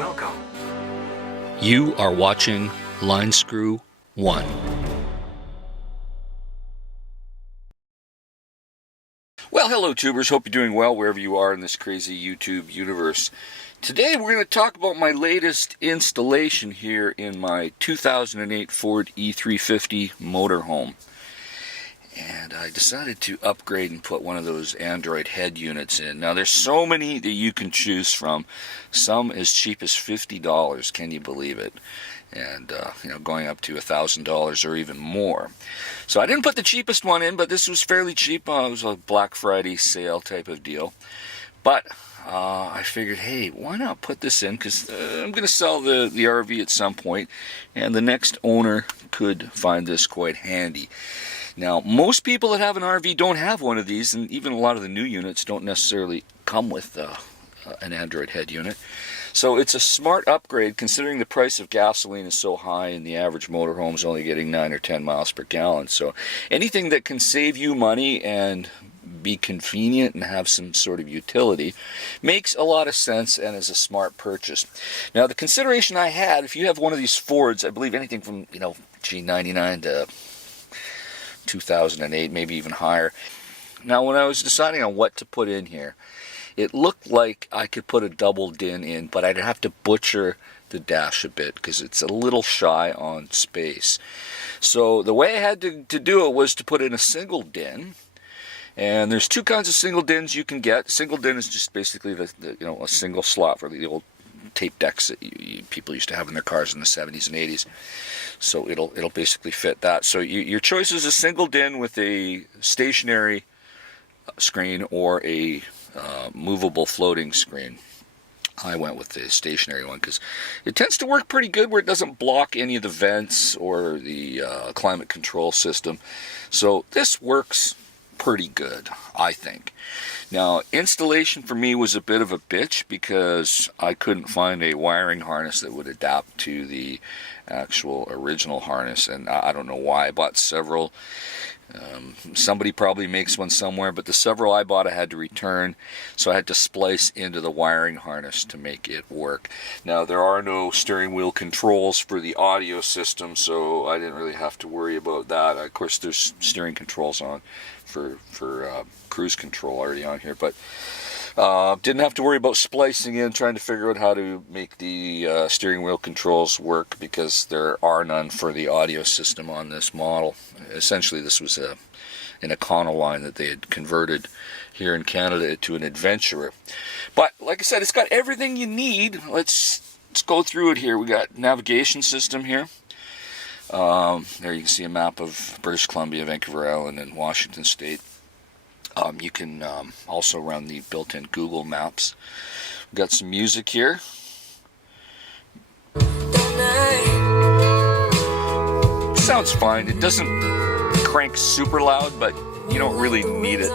Welcome. You are watching Line Screw 1. Well, hello tubers, hope you're doing well wherever you are in this crazy YouTube universe. Today we're going to talk about my latest installation here in my 2008 Ford E350 motorhome. And I decided to upgrade and put one of those Android head units in. Now there's so many that you can choose from. Some as cheap as $50, can you believe it? And going up to $1,000 or even more. So I didn't put the cheapest one in, but this was fairly cheap. It was a Black Friday sale type of deal. But I figured, hey, why not put this in? Because I'm going to sell the RV at some point, and the next owner could find this quite handy. Now, most people that have an RV don't have one of these, and even a lot of the new units don't necessarily come with an Android head unit. So it's a smart upgrade considering the price of gasoline is so high and the average motorhome is only getting 9 or 10 miles per gallon. So anything that can save you money and be convenient and have some sort of utility makes a lot of sense and is a smart purchase. Now the consideration I had, if you have one of these Fords, I believe anything from G99 to 2008, maybe even higher. Now when I was deciding on what to put in here, it looked like I could put a double din in, but I'd have to butcher the dash a bit because it's a little shy on space. So the way I had to do it was to put in a single din. And there's two kinds of single dins you can get. Single din is just basically a single slot for the old tape decks that people used to have in their cars in the 70s and 80s. So it'll basically fit that. So your choice is a single din with a stationary screen or a movable floating screen. I went with the stationary one because it tends to work pretty good where it doesn't block any of the vents or the climate control system. So this works pretty good, I think. Now, installation for me was a bit of a bitch because I couldn't find a wiring harness that would adapt to the actual original harness, and I don't know why. I bought several. Somebody probably makes one somewhere, but the several I bought I had to return, so I had to splice into the wiring harness to make it work. Now, there are no steering wheel controls for the audio system, so I didn't really have to worry about that. Of course, there's steering controls on for cruise control already on here, but didn't have to worry about splicing in, trying to figure out how to make the steering wheel controls work because there are none for the audio system on this model. Essentially, this was an Econoline that they had converted here in Canada to an Adventurer. But like I said, it's got everything you need. Let's go through it here. We got navigation system here. There you can see a map of British Columbia, Vancouver Island, and Washington State. You can also run the built-in Google Maps. We've got some music here. Sounds fine. It doesn't crank super loud, but you don't really need it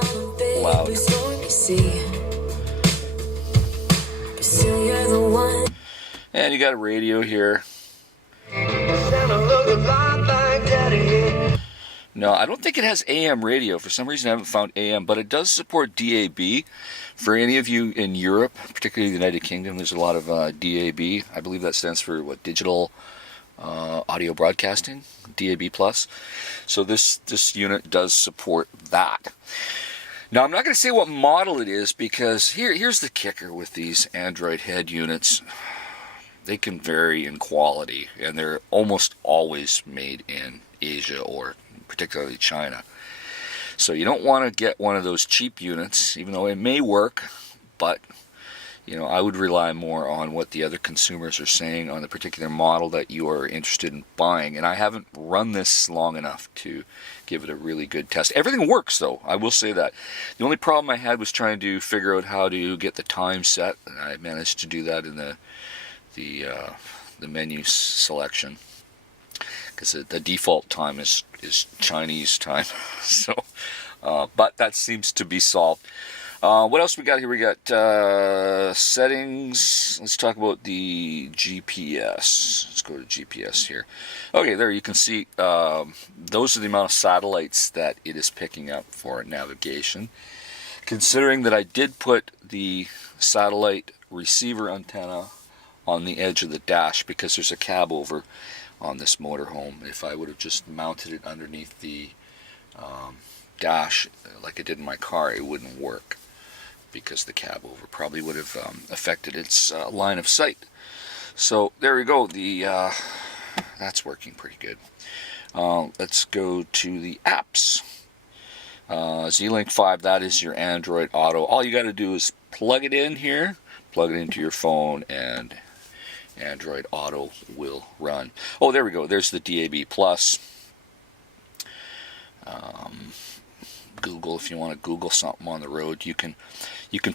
loud. And you got a radio here. No, I don't think it has AM radio. For some reason I haven't found AM, but it does support DAB. For any of you in Europe, particularly the United Kingdom, there's a lot of DAB. I believe that stands for digital audio broadcasting, DAB+. So this unit does support that. Now I'm not going to say what model it is because here's the kicker with these Android head units. They can vary in quality, and they're almost always made in Asia or particularly China. So you don't want to get one of those cheap units, even though it may work, but I would rely more on what the other consumers are saying on the particular model that you are interested in buying. And I haven't run this long enough to give it a really good test. Everything works though, I will say that. The only problem I had was trying to figure out how to get the time set, and I managed to do that in the menu selection, because the default time is Chinese time. So, but that seems to be solved. What else we got here? We got settings. Let's talk about the GPS. Let's go to GPS here. Okay, there you can see those are the amount of satellites that it is picking up for navigation. Considering that I did put the satellite receiver antenna on the edge of the dash because there's a cab over on this motorhome. If I would have just mounted it underneath the dash like I did in my car, it wouldn't work because the cab over probably would have affected its line of sight. So there we go. That's working pretty good. Let's go to the apps. Z-Link 5, that is your Android Auto. All you got to do is plug it in here, plug it into your phone, and Android Auto will run. Oh, there we go. There's the DAB+. Google, if you want to Google something on the road, you can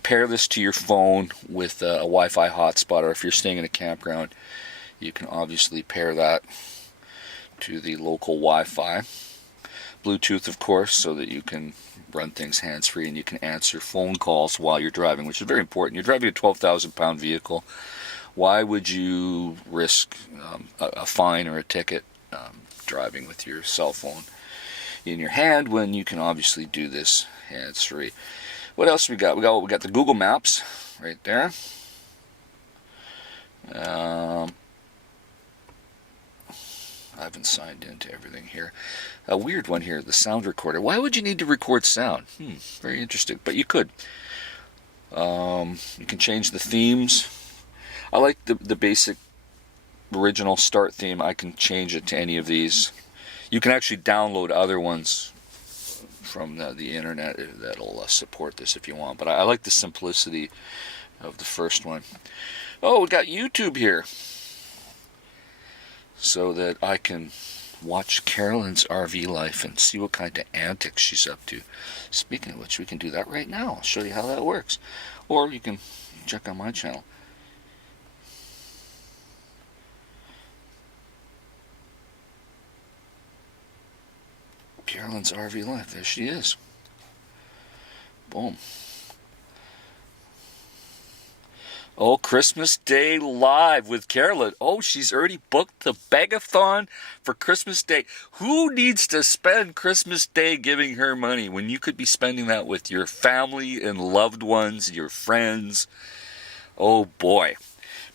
pair this to your phone with a Wi-Fi hotspot, or if you're staying in a campground, you can obviously pair that to the local Wi-Fi. Bluetooth, of course, so that you can run things hands-free and you can answer phone calls while you're driving, which is very important. You're driving a 12,000-pound vehicle. Why would you risk a fine or a ticket driving with your cell phone in your hand when you can obviously do this hands-free? What else we got? We got the Google Maps right there. I haven't signed into everything here. A weird one here, the sound recorder. Why would you need to record sound? Very interesting, but you could. You can change the themes. I like the basic original start theme. I can change it to any of these. You can actually download other ones from the internet that'll support this if you want, but I like the simplicity of the first one. Oh, we got YouTube here, so that I can watch Carolyn's RV life and see what kind of antics she's up to. Speaking of which, we can do that right now. I'll show you how that works. Or you can check on my channel. Carolyn's RV life. There she is. Boom. Oh, Christmas Day Live with Carolyn. Oh, she's already booked the Begathon for Christmas Day. Who needs to spend Christmas Day giving her money when you could be spending that with your family and loved ones, your friends? Oh, boy.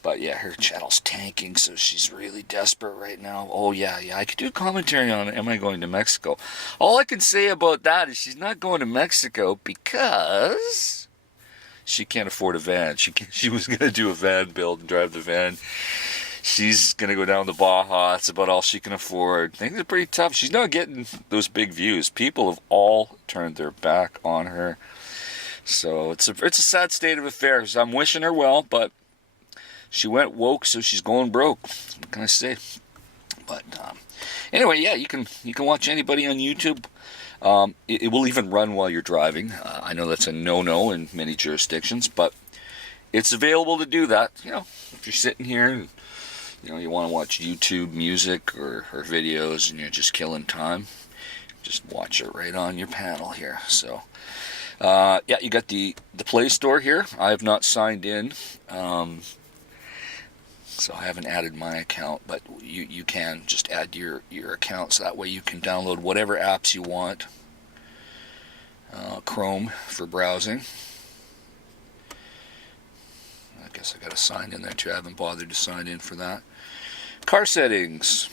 But yeah, her channel's tanking, so she's really desperate right now. Oh, yeah, I could do a commentary on Am I Going to Mexico? All I can say about that is she's not going to Mexico because she can't afford a van. She was going to do a van build and drive the van. She's going to go down to Baja. It's about all she can afford. Things are pretty tough. She's not getting those big views. People have all turned their back on her. So it's a sad state of affairs. I'm wishing her well, but she went woke, so she's going broke. What can I say? But anyway, yeah, you can watch anybody on YouTube. It will even run while you're driving. I know that's a no-no in many jurisdictions, but it's available to do that. You know, if you're sitting here and you want to watch YouTube music or videos and you're just killing time, just watch it right on your panel here. So yeah, you got the Play Store here. I have not signed in. So I haven't added my account, but you can just add your account, so that way you can download whatever apps you want. Chrome for browsing. I guess I got to sign in there too. I haven't bothered to sign in for that. Car settings.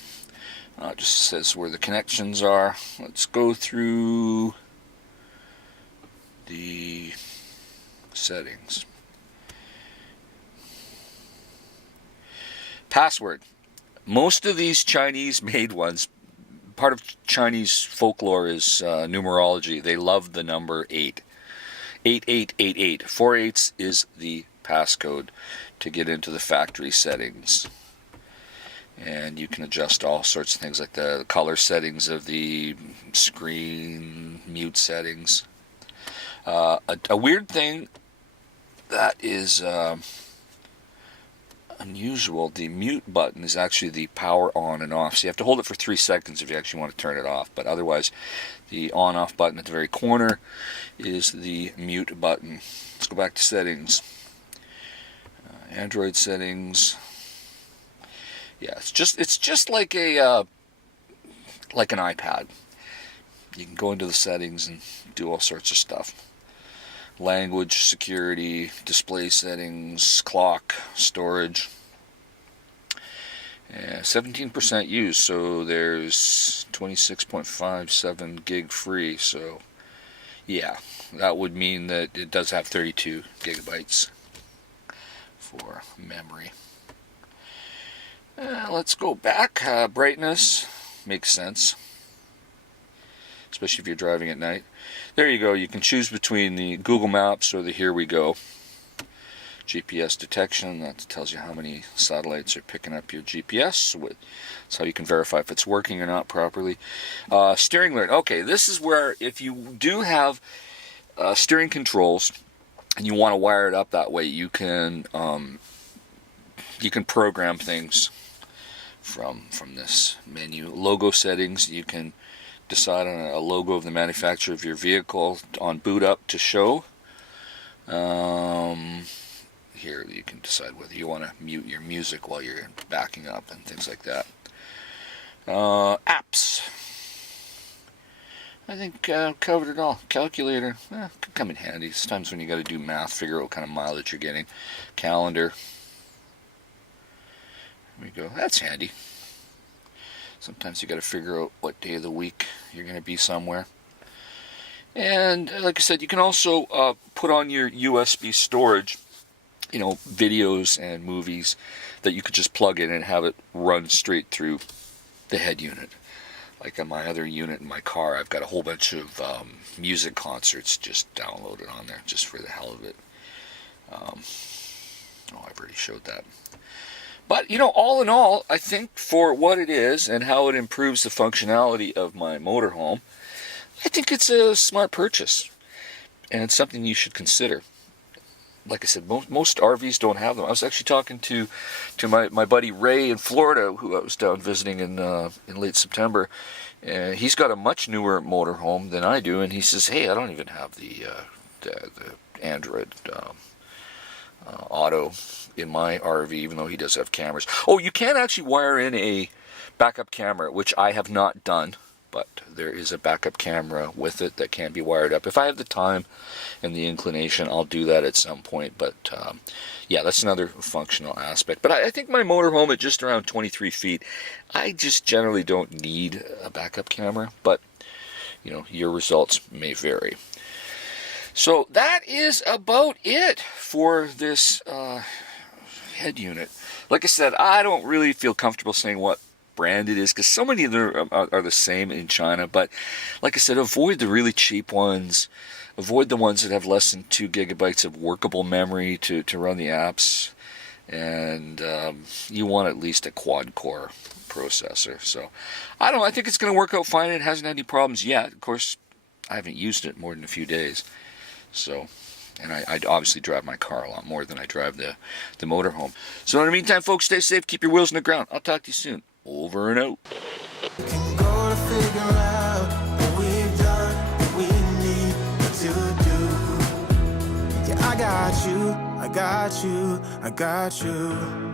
It just says where the connections are. Let's go through the settings. Password. Most of these Chinese-made ones, part of Chinese folklore is numerology. They love the number 8. 8888. 4 8s is the passcode to get into the factory settings. And you can adjust all sorts of things like the color settings of the screen, mute settings. A weird thing that is unusual, the mute button is actually the power on and off. So you have to hold it for 3 seconds if you actually want to turn it off. But otherwise, the on-off button at the very corner is the mute button. Let's go back to settings. Android settings. Yeah, it's just like an iPad. You can go into the settings and do all sorts of stuff. Language, security, display settings, clock, storage. Yeah, 17% used, so there's 26.57 gig free. So yeah, that would mean that it does have 32 gigabytes for memory. Let's go back. Brightness makes sense, especially if you're driving at night. There you go. You can choose between the Google Maps or the Here We Go. GPS detection, that tells you how many satellites are picking up your GPS. That's how you can verify if it's working or not properly. Steering alert. Okay, this is where if you do have steering controls and you want to wire it up that way, you can program things from this menu. Logo settings, you can decide on a logo of the manufacturer of your vehicle on boot up to show. Here you can decide whether you want to mute your music while you're backing up and things like that. Apps. I think covered it all. Calculator, could come in handy. Sometimes when you got to do math, figure out what kind of mileage you're getting. Calendar. There we go. That's handy. Sometimes you got to figure out what day of the week you're going to be somewhere. And like I said, you can also put on your USB storage, videos and movies that you could just plug in and have it run straight through the head unit. Like on my other unit in my car, I've got a whole bunch of music concerts just downloaded on there, just for the hell of it. I've already showed that. But, all in all, I think for what it is and how it improves the functionality of my motorhome, I think it's a smart purchase. And it's something you should consider. Like I said, most RVs don't have them. I was actually talking to my buddy Ray in Florida, who I was down visiting in late September. And he's got a much newer motorhome than I do, and he says, "Hey, I don't even have the Android Auto in my RV, even though he does have cameras." Oh, you can actually wire in a backup camera, which I have not done. But there is a backup camera with it that can be wired up. If I have the time and the inclination, I'll do that at some point. But yeah, that's another functional aspect. But I think my motorhome at just around 23 feet, I just generally don't need a backup camera. But, your results may vary. So that is about it for this head unit. Like I said, I don't really feel comfortable saying what brand it is, because so many of them are the same in China. But like I said, avoid the really cheap ones. Avoid the ones that have less than 2 gigabytes of workable memory to run the apps. And you want at least a quad-core processor. So I think it's going to work out fine. It hasn't had any problems yet. Of course, I haven't used it more than a few days. So, and I obviously drive my car a lot more than I drive the motorhome. So in the meantime, folks, stay safe. Keep your wheels in the ground. I'll talk to you soon. Over and out. I got you.